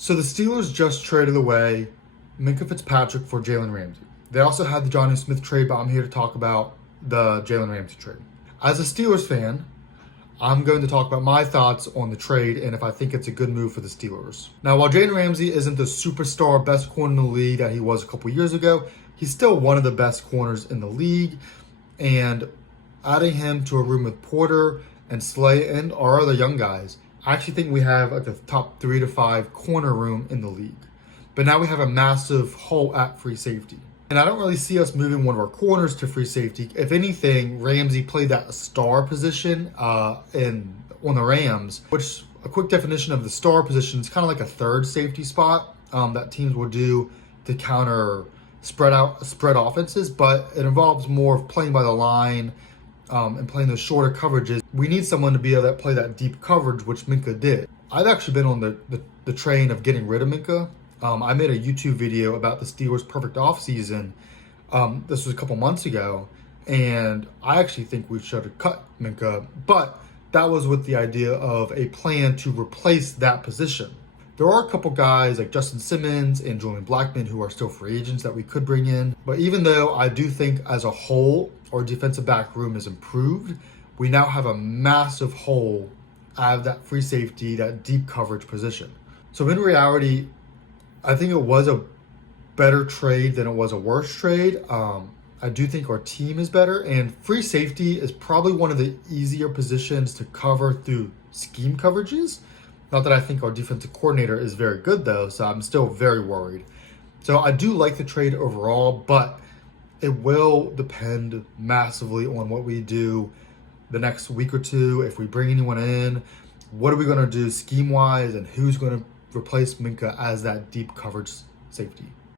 So the Steelers just traded away Minkah Fitzpatrick for Jalen Ramsey. They also had the Johnny Smith trade, but I'm here to talk about the Jalen Ramsey trade. As a Steelers fan, I'm going to talk about my thoughts on the trade and if I think it's a good move for the Steelers. Now, while Jalen Ramsey isn't the superstar best corner in the league that he was a couple years ago, he's still one of the best corners in the league. And adding him to a room with Porter and Slay and our other young guys, I actually think we have like the top 3 to 5 corner room in the league. But now we have a massive hole at free safety. And I don't really see us moving one of our corners to free safety. If anything, Ramsey played that star position on the Rams, which a quick definition of the star position is kind of like a third safety spot that teams will do to counter spread offenses, but it involves more of playing by the line and playing those shorter coverages. We need someone to be able to play that deep coverage, which Minkah did. I've actually been on the train of getting rid of Minkah. I made a YouTube video about the Steelers' perfect offseason. This was a couple months ago, and I actually think we should have cut Minkah, but that was with the idea of a plan to replace that position. There are a couple guys like Justin Simmons and Julian Blackmon who are still free agents that we could bring in, but even though I do think as a whole our defensive back room is improved, we now have a massive hole out of that free safety, that deep coverage position. So in reality, I think it was a better trade than it was a worse trade. I do think our team is better, and free safety is probably one of the easier positions to cover through scheme coverages. Not that I think our defensive coordinator is very good though, so I'm still very worried. So I do like the trade overall, but it will depend massively on what we do the next week or two. If we bring anyone in, what are we going to do scheme-wise, and who's going to replace Minkah as that deep coverage safety?